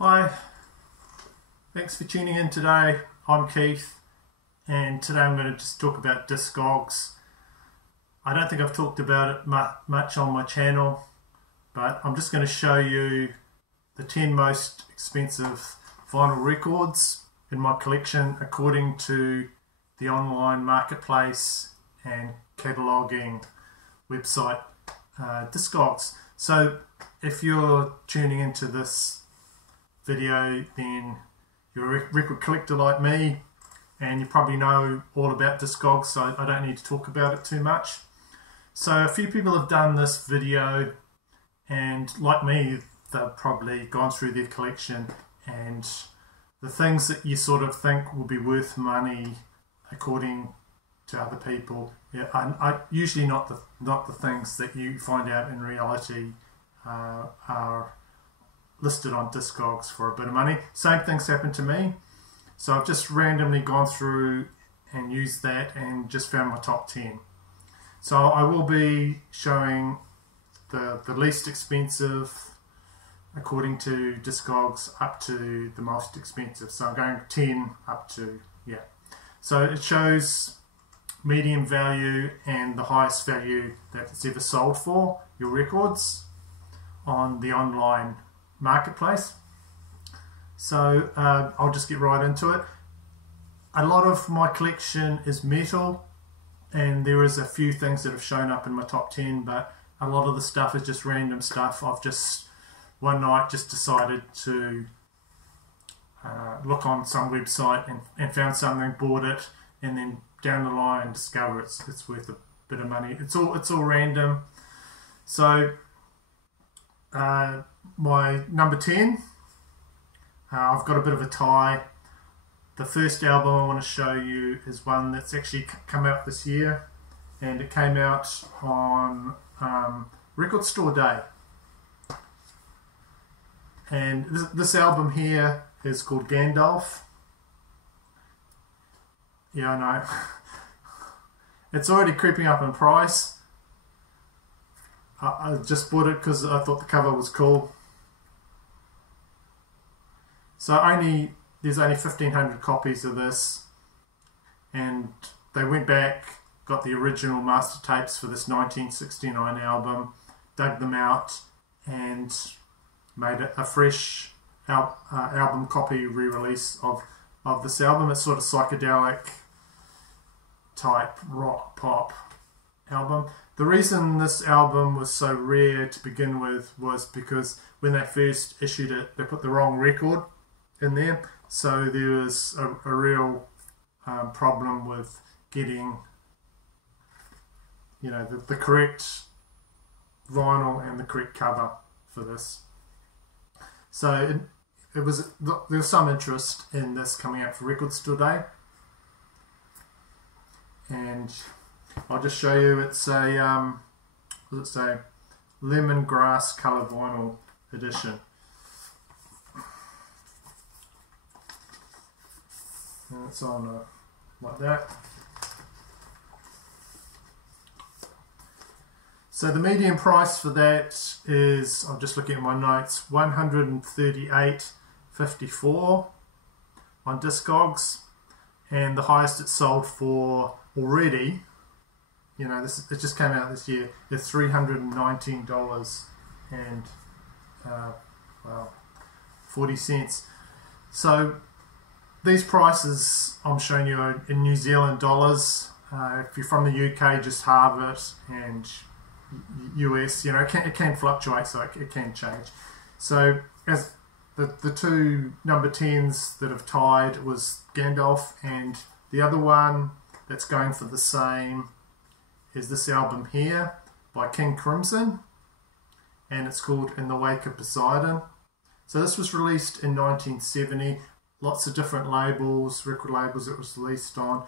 Hi, thanks for tuning in today. I'm Keith, and today I'm going to just talk about DISCOGS. I don't think I've talked about it much on my channel, but I'm just going to show you the 10 most expensive vinyl records in my collection according to the online marketplace and cataloguing website DISCOGS. So if you're tuning into this video, then you're a record collector like me and you probably know all about DISCOGS, so I don't need to talk about it too much. So a few people have done this video, and like me, they've probably gone through their collection, and the things that you sort of think will be worth money according to other people, I usually not the things that you find out in reality are listed on DISCOGS for a bit of money. Same things happened to me, so I've just randomly gone through and used that and just found my top 10. So I will be showing the least expensive according to DISCOGS up to the most expensive. So I'm going 10 up to, yeah. So it shows medium value and the highest value that it's ever sold for, your records, on the online marketplace. So I'll just get right into it. A lot of my collection is metal, and there is a few things that have shown up in my top 10, but a lot of the stuff is just random stuff. I've just one night just decided to look on some website and found something, bought it, and then down the line discover it's worth a bit of money. It's all random. So my number 10, I've got a bit of a tie. The first album I want to show you is one that's actually come out this year, and it came out on Record Store Day. And this album here is called Gandalf. Yeah, I know. It's already creeping up in price. I just bought it because I thought the cover was cool. So there's only 1,500 copies of this, and they went back, got the original master tapes for this 1969 album, dug them out, and made a fresh album copy re-release of this album. It's sort of psychedelic type rock pop album. The reason this album was so rare to begin with was because when they first issued it, they put the wrong record in there. So there was a real problem with getting, you know, the correct vinyl and the correct cover for this. So there was some interest in this coming out for Record Store Day, and I'll just show you. It's a what does it say? Lemongrass colour vinyl edition. And it's on like that. So the median price for that is, I'm just looking at my notes, $138.54 on DISCOGS, and the highest it's sold for already, you know, it just came out this year, is $319 and well, 40 cents. So these prices I'm showing you are in New Zealand dollars. If you're from the UK, just halve it, and US, you know, it can fluctuate, so it can change. So as the two number 10s that have tied was Gandalf, and the other one that's going for the same is this album here by King Crimson, and it's called In the Wake of Poseidon. So this was released in 1970, lots of different labels, record labels it was released on.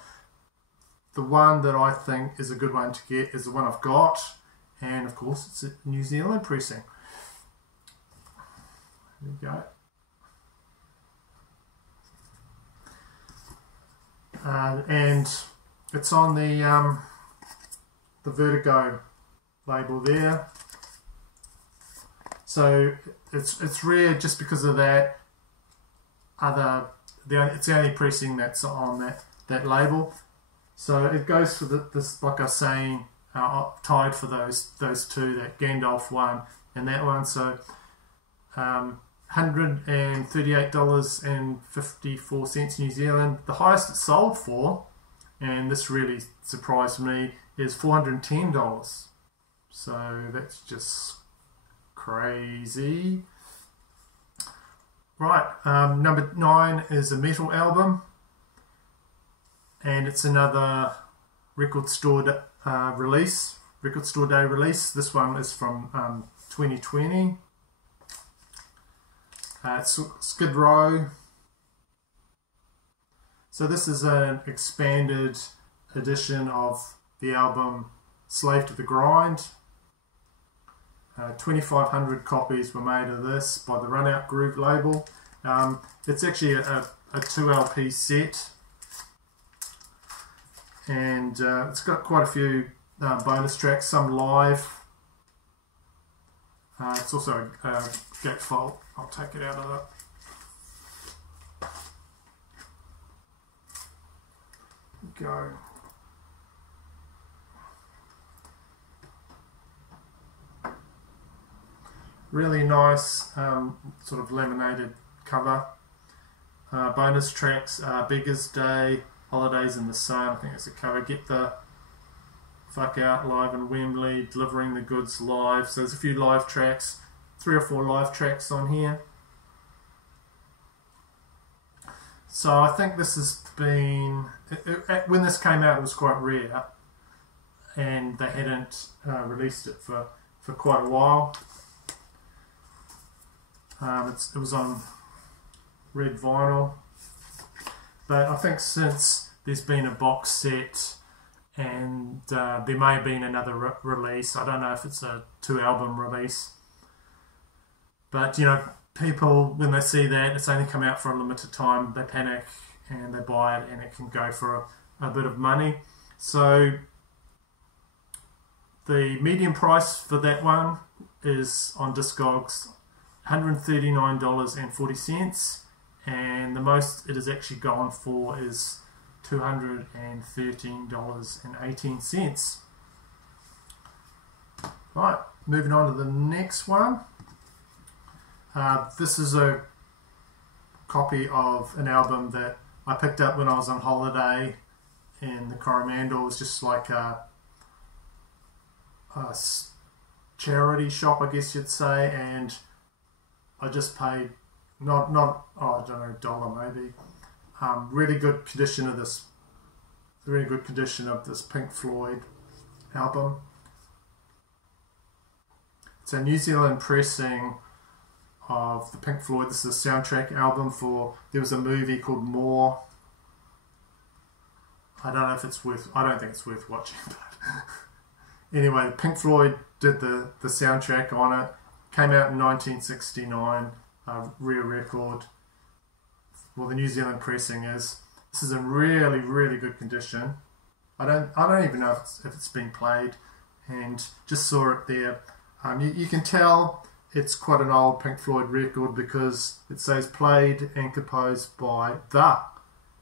The one that I think is a good one to get is the one I've got, and of course it's a New Zealand pressing. There you go. And it's on the Vertigo label there. So it's rare just because of that. it's the only pressing that's on that label. So it goes for this, like I was saying, tied for those two, that Gandalf one and that one. So $138.54 New Zealand. The highest it sold for, and this really surprised me, is $410. So that's just crazy. Right, number 9 is a metal album, and it's another record store day release. This one is from 2020. It's Skid Row. So this is an expanded edition of the album Slave to the Grind. 2,500 copies were made of this by the Run Out Groove label. It's actually a 2 LP set, and it's got quite a few bonus tracks, some live. It's also a gatefold. I'll take it out of it. Go. Really nice sort of laminated cover. Bonus tracks are Beggar's Day, Holidays in the Sun, I think it's a cover, Get the Fuck Out live in Wembley, Delivering the Goods live. So there's a few live tracks, 3 or 4 live tracks on here. So I think this has been, when this came out it was quite rare, and they hadn't released it for quite a while. It was on red vinyl, but I think since there's been a box set and there may have been another release, I don't know if it's a 2 album release, but you know, people, when they see that it's only come out for a limited time, they panic and they buy it, and it can go for a bit of money. So the median price for that one is on DISCOGS $139.40, and the most it has actually gone for is $213.18. Right, moving on to the next one. This is a copy of an album that I picked up when I was on holiday in the Coromandel. It was just like a charity shop, I guess you'd say, and I just paid I don't know, $1 maybe. Really good condition of this Pink Floyd album. It's a New Zealand pressing of the Pink Floyd. This is a soundtrack album for, there was a movie called More. I don't think it's worth watching, but anyway, Pink Floyd did the soundtrack on it. Came out in 1969, rare record. Well, the New Zealand pressing is. This is in really, really good condition. I don't even know if it's been played, and just saw it there. You can tell it's quite an old Pink Floyd record because it says played and composed by the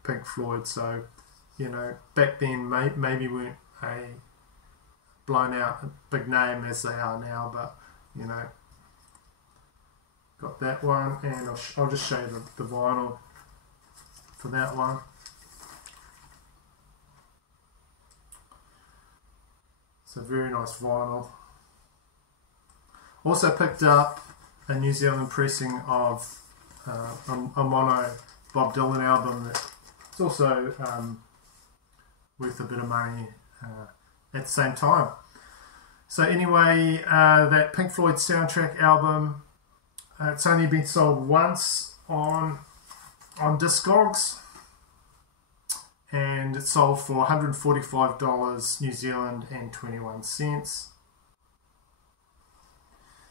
Pink Floyd. So, you know, back then maybe weren't a blown out big name as they are now, but you know. Got that one, and I'll just show you the vinyl for that one. It's a very nice vinyl. Also picked up a New Zealand pressing of a mono Bob Dylan album that's also worth a bit of money at the same time. So anyway, that Pink Floyd soundtrack album, it's only been sold once on DISCOGS, and it sold for $145 New Zealand and 21 cents.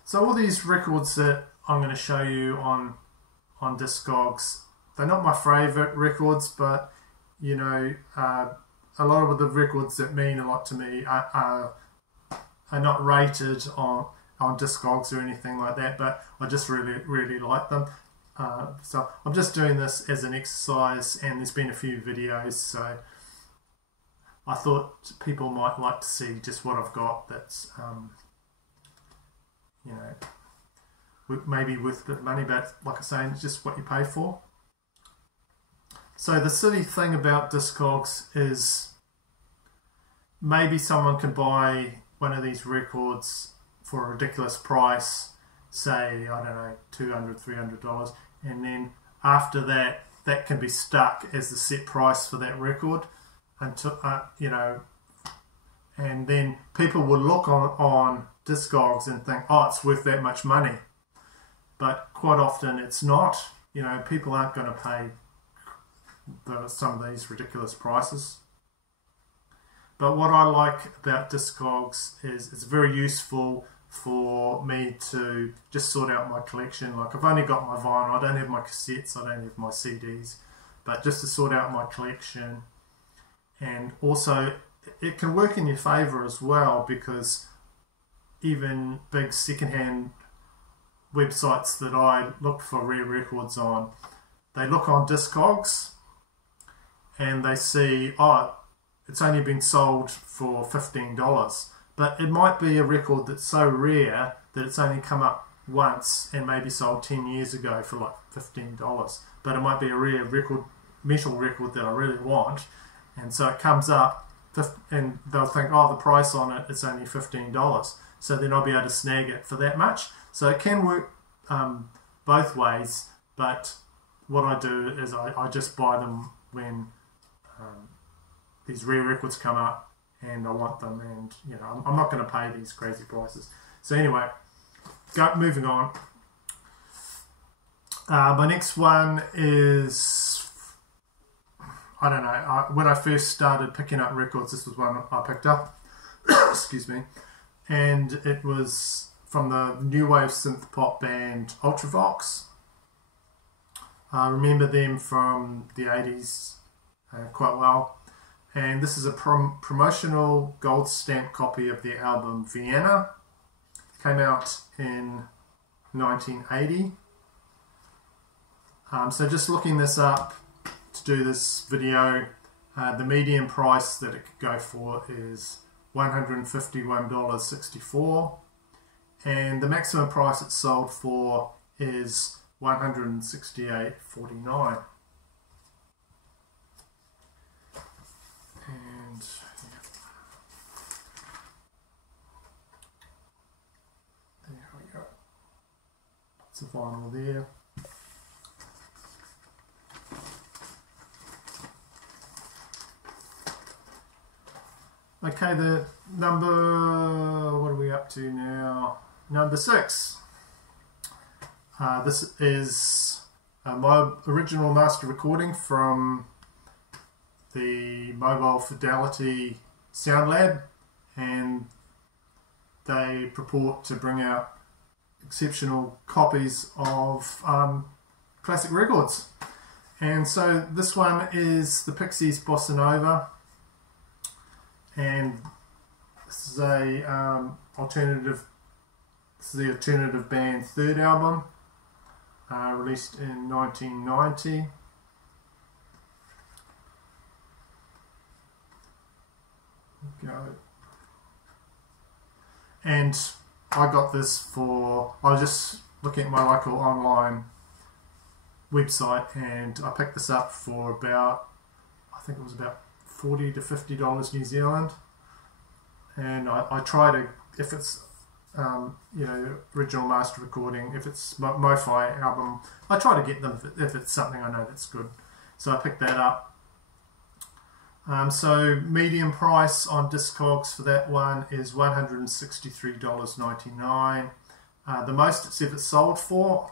So all these records that I'm going to show you on DISCOGS, they're not my favourite records, but you know, a lot of the records that mean a lot to me are not rated on DISCOGS or anything like that, but I just really, really like them. So I'm just doing this as an exercise, and there's been a few videos, so I thought people might like to see just what I've got that's, you know, maybe worth a bit of money, but like I say, it's just what you pay for. So the silly thing about DISCOGS is maybe someone can buy one of these records for a ridiculous price, say, I don't know, $200, $300, and then after that, that can be stuck as the set price for that record until, you know, and then people will look on DISCOGS and think, oh, it's worth that much money. But quite often it's not. You know, people aren't going to pay some of these ridiculous prices. But what I like about DISCOGS is it's very useful for me to just sort out my collection. Like, I've only got my vinyl, I don't have my cassettes, I don't have my CDs, but just to sort out my collection. And also it can work in your favour as well, because even big secondhand websites that I look for rare records on, they look on DISCOGS and they see, oh, it's only been sold for $15, but it might be a record that's so rare that it's only come up once and maybe sold 10 years ago for like $15, but it might be a rare record, metal record that I really want, and so it comes up and they'll think, oh, the price on it is only $15, so then I'll be able to snag it for that much. So it can work both ways, but what I do is I just buy them when these rare records come up and I want them, and you know, I'm not going to pay these crazy prices. So anyway, moving on. My next one is, I don't know, when I first started picking up records, this was one I picked up, excuse me, and it was from the new wave synth pop band Ultravox. I remember them from the 80s quite well. And this is a promotional gold stamp copy of the album Vienna. It came out in 1980. So just looking this up to do this video, the median price that it could go for is $151.64. And the maximum price it's sold for is $168.49. And yeah. There we go. It's a vinyl there. Okay, the number, what are we up to now? Number 6. This is my original master recording from the Mobile Fidelity Sound Lab, and they purport to bring out exceptional copies of classic records. And so this one is the Pixies Bossa Nova, and this is a alternative. This is the alternative band third album, released in 1990. Go. And I got this for, I was just looking at my local online website, and I picked this up for about, I think it was about $40 to $50 New Zealand. And I try to, if it's you know, original master recording, if it's MoFi album, I try to get them if it's something I know that's good. So I picked that up. So median price on DISCOGS for that one is $163.99. The most it's ever sold for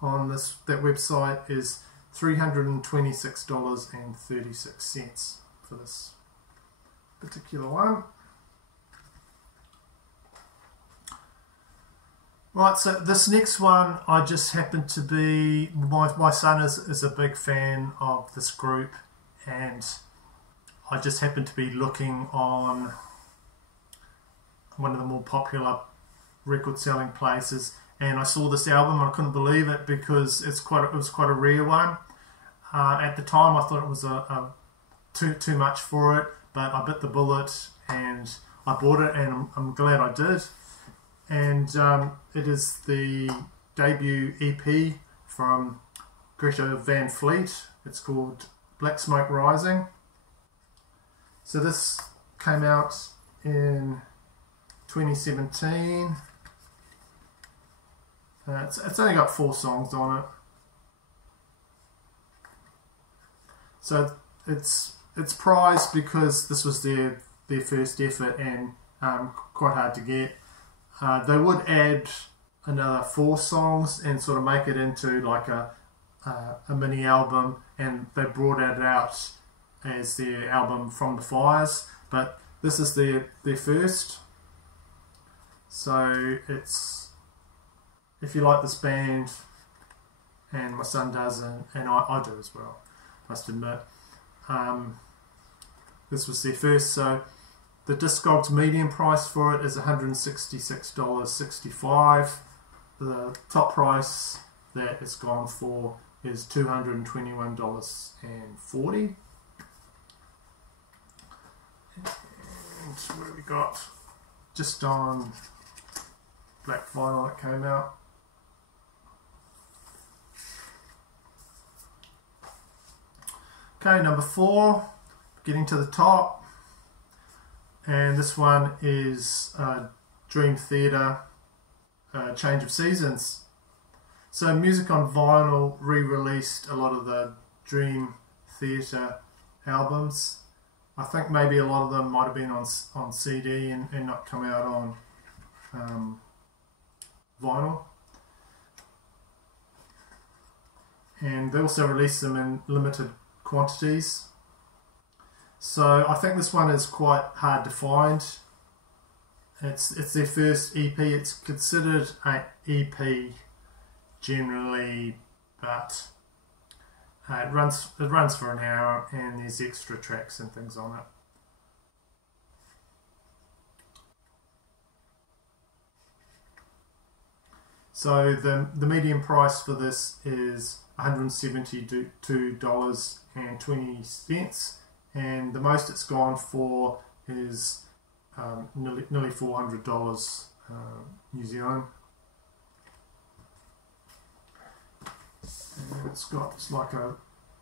on that website is $326.36 for this particular one. Right, so this next one, I just happen to be, my son is a big fan of this group, and I just happened to be looking on one of the more popular record selling places, and I saw this album. I couldn't believe it because it was quite a rare one. At the time, I thought it was too much for it, but I bit the bullet and I bought it, and I'm glad I did. And it is the debut EP from Greta Van Fleet. It's called Black Smoke Rising. So this came out in 2017. It's only got 4 songs on it. So it's prized because this was their first effort, and quite hard to get. They would add another 4 songs and sort of make it into like a mini album, and they brought it out as their album From the Fires, but this is their first. So it's, if you like this band, and my son does, and I do as well, must admit, this was their first. So the DISCOGS medium price for it is $166.65. The top price that it's gone for is $221.40. And what have we got? Just on black vinyl that came out. Okay, number 4, getting to the top. And this one is Dream Theater, Change of Seasons. So Music on Vinyl re-released a lot of the Dream Theater albums. I think maybe a lot of them might have been on CD and not come out on vinyl. And they also released them in limited quantities. So I think this one is quite hard to find. It's their first EP. It's considered an EP generally, but it runs for an hour, and there's extra tracks and things on it. So the medium price for this is $172.20, and the most it's gone for is nearly $400 New Zealand. And it's like a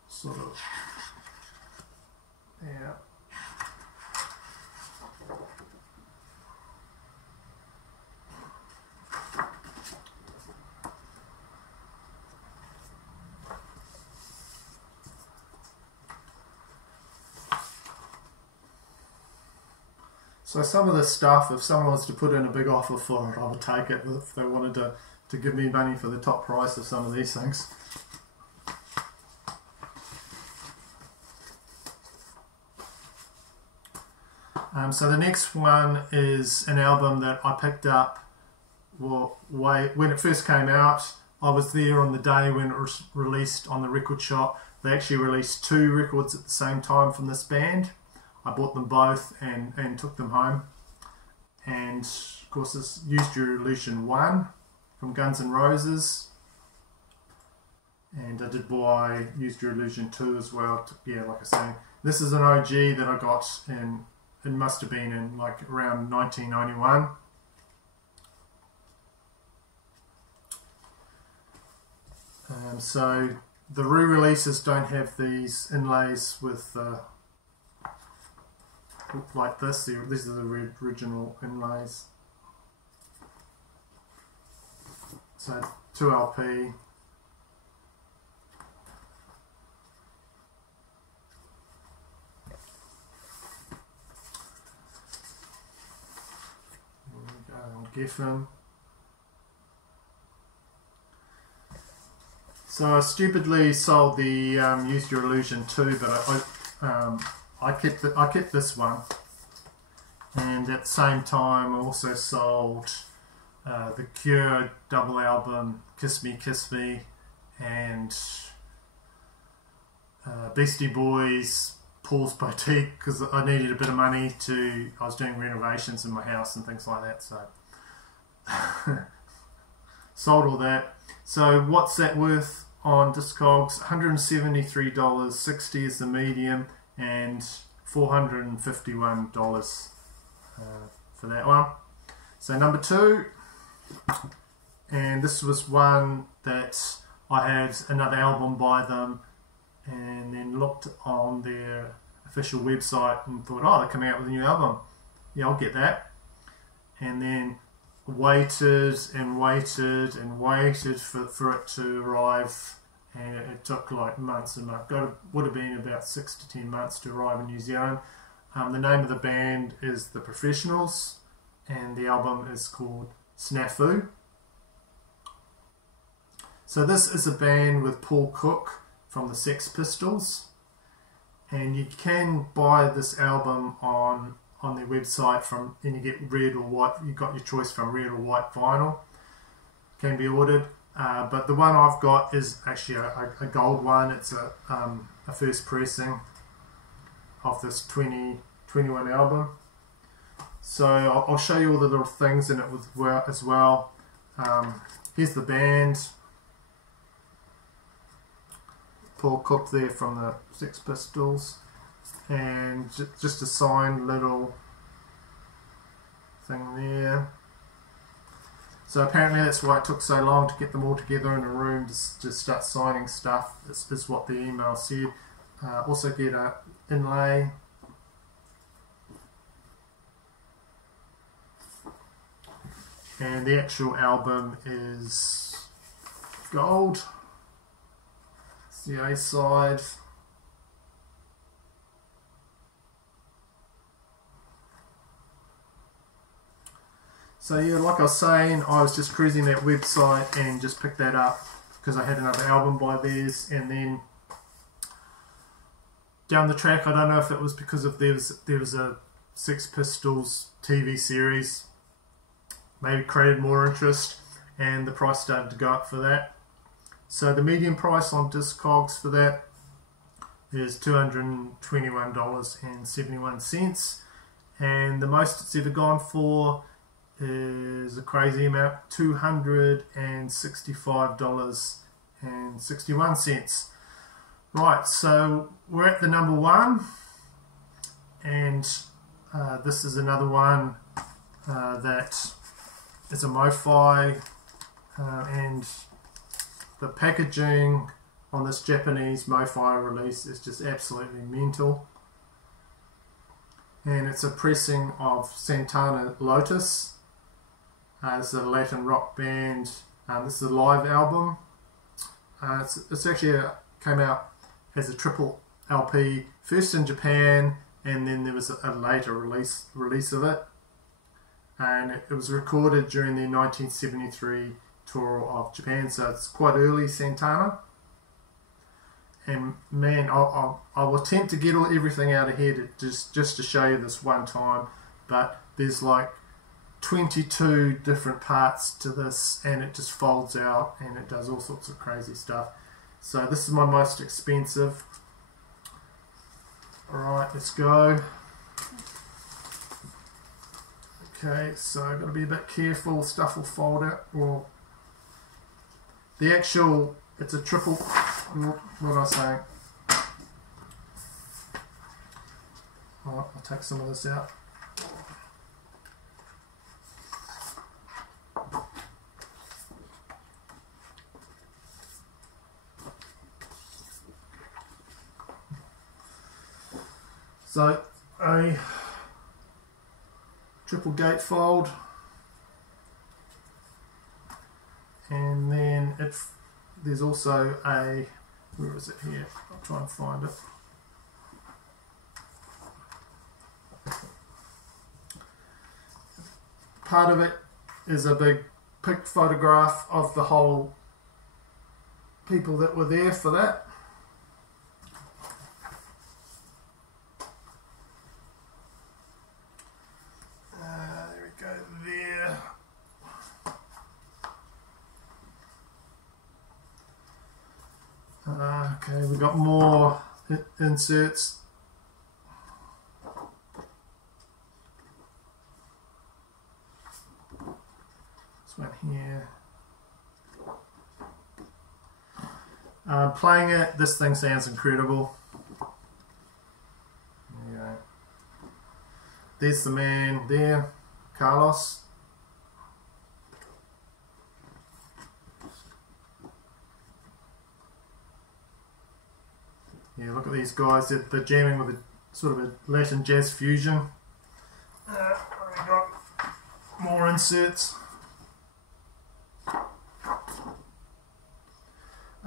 sort of, yeah. So some of this stuff, if someone was to put in a big offer for it, I would take it if they wanted to give me money for the top price of some of these things. So the next one is an album that I picked up when it first came out. I was there on the day when it was released on the record shop. They actually released 2 records at the same time from this band. I bought them both and took them home. And of course this Use Your Illusion 1 from Guns N' Roses. And I did buy Use Your Illusion 2 as well. Yeah, like I say, this is an OG that I got in, it must have been in like around 1991. So the re-releases don't have these inlays with like this. These are the original inlays. So 2LP. Geffen. So I stupidly sold the Use Your Illusion 2, but I kept this one, and at the same time I also sold the Cure double album Kiss Me Kiss Me and Beastie Boys Paul's Boutique, because I needed a bit of money I was doing renovations in my house and things like that, so sold all that. So what's that worth on DISCOGS? $173.60 is the medium, and $451 for that one. So number 2, and this was one that I had another album by them, and then looked on their official website and thought, oh, they're coming out with a new album. Yeah, I'll get that. And then waited and waited and waited for it to arrive, and it took like months and months. Would have been about 6 to 10 months to arrive in New Zealand. The name of the band is The Professionals, and the album is called Snafu. So this is a band with Paul Cook from the Sex Pistols, and you can buy this album on their website and you get red or white. You've got your choice from red or white vinyl. Can be ordered, but the one I've got is actually a gold one. It's a first pressing of this 2021 album. So I'll show you all the little things in it as well. Here's the band. Paul Cook there from the Sex Pistols, and just a signed little thing there. So apparently that's why it took so long to get them all together in a room to start signing stuff. This is what the email said. Also get an inlay. And the actual album is gold. It's the A side. So yeah, like I was saying, I was just cruising that website and just picked that up because I had another album by theirs, and then down the track, I don't know if it was because of there was a Sex Pistols TV series, maybe created more interest, and the price started to go up for that. So the median price on DISCOGS for that is $221.71, and the most it's ever gone for is a crazy amount, $265.61. Right, so we're at the number 1, and this is another one that is a MoFi, and the packaging on this Japanese MoFi release is just absolutely mental. And it's a pressing of Santana Lotus. It's a Latin rock band. This is a live album. It's actually came out as a triple LP, first in Japan, and then there was a later release of it. And it was recorded during the 1973 tour of Japan, so it's quite early Santana. And man, I will attempt to get everything out of here just to show you this one time, but there's like 22 different parts to this, and it just folds out and it does all sorts of crazy stuff. So this is my most expensive. Alright, let's go. Okay, so I've got to be a bit careful, stuff will fold out. Well, the actual, it's a triple, what am I saying? I'll take some of this out. So a triple gatefold, and then there's also a, where is it here? I'll try and find it. Part of it is a big photograph of the whole people that were there for that. Okay, we've got more inserts. This one here. Playing it, this thing sounds incredible. Yeah. There's the man there, Carlos. Yeah, look at these guys. They're jamming with a sort of a Latin jazz fusion. We've got more inserts.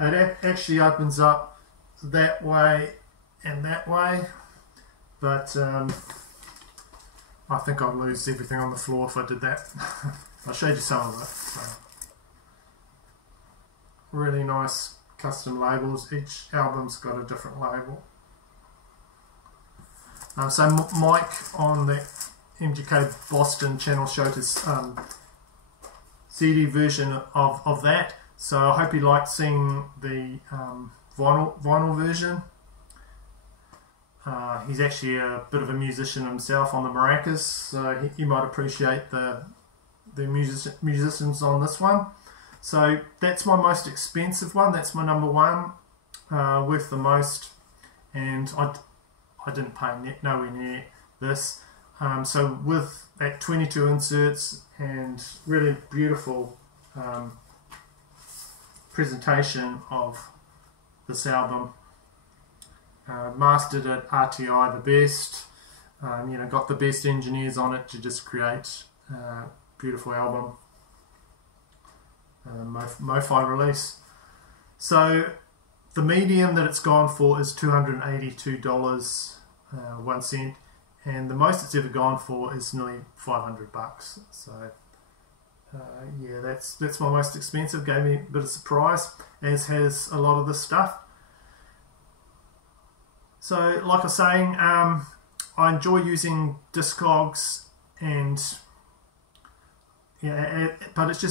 It actually opens up that way and that way, but I think I'd lose everything on the floor if I did that. I showed you some of it. So. Really nice custom labels. Each album's got a different label. So Mike on the MGK Boston channel showed his CD version of that. So I hope you liked seeing the vinyl version. He's actually a bit of a musician himself on the maracas, so he might appreciate the musicians on this one. So that's my most expensive one. That's my number one, worth the most, and I didn't pay nowhere near this. So with that 22 inserts and really beautiful presentation of this album, mastered at RTI the best, you know, got the best engineers on it to just create a beautiful album. Mo-fi release. So the medium that it's gone for is $282.01, and the most it's ever gone for is nearly $500. So yeah, that's my most expensive. Gave me a bit of surprise, as has a lot of this stuff. So like I was saying, I enjoy using DISCOGS, and yeah, but it's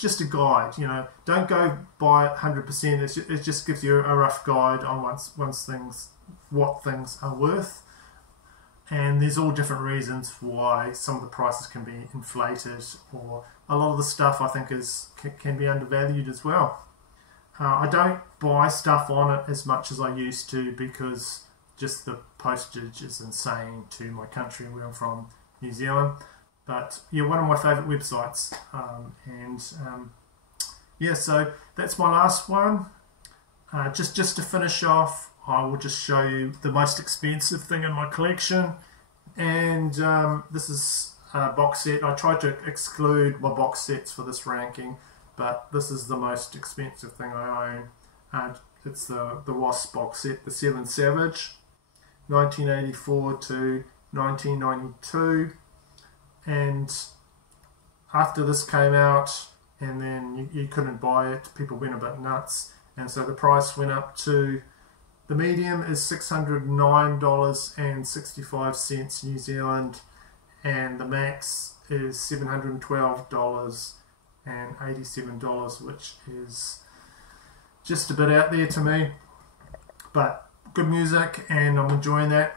just a guide. You know, don't go by 100%. It just gives you a rough guide on what things are worth. And there's all different reasons why some of the prices can be inflated, or a lot of the stuff I think can be undervalued as well. I don't buy stuff on it as much as I used to, because just the postage is insane to my country where I'm from, New Zealand. But yeah, one of my favourite websites. Yeah, so that's my last one. Just to finish off, I will just show you the most expensive thing in my collection, and this is a box set. I tried to exclude my box sets for this ranking, but this is the most expensive thing I own. It's the Wasp box set, the 7 Savage, 1984 to 1992, and after this came out, and then you couldn't buy it, people went a bit nuts, and so the price went up to, the medium is $609.65 New Zealand, and the max is $712.87, which is just a bit out there to me, but good music, and I'm enjoying that.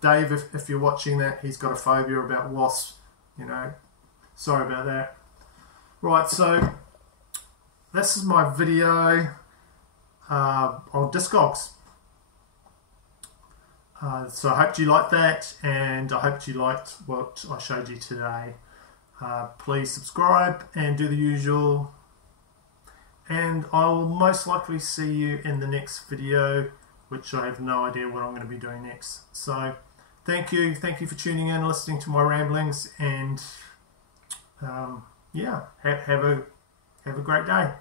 Dave, if you're watching that, he's got a phobia about wasps, you know, sorry about that. Right, so this is my video on DISCOGS. So I hope you liked that, and I hope you liked what I showed you today. Please subscribe and do the usual, and I will most likely see you in the next video, which I have no idea what I'm going to be doing next. So thank you for tuning in, listening to my ramblings, and yeah, have a great day.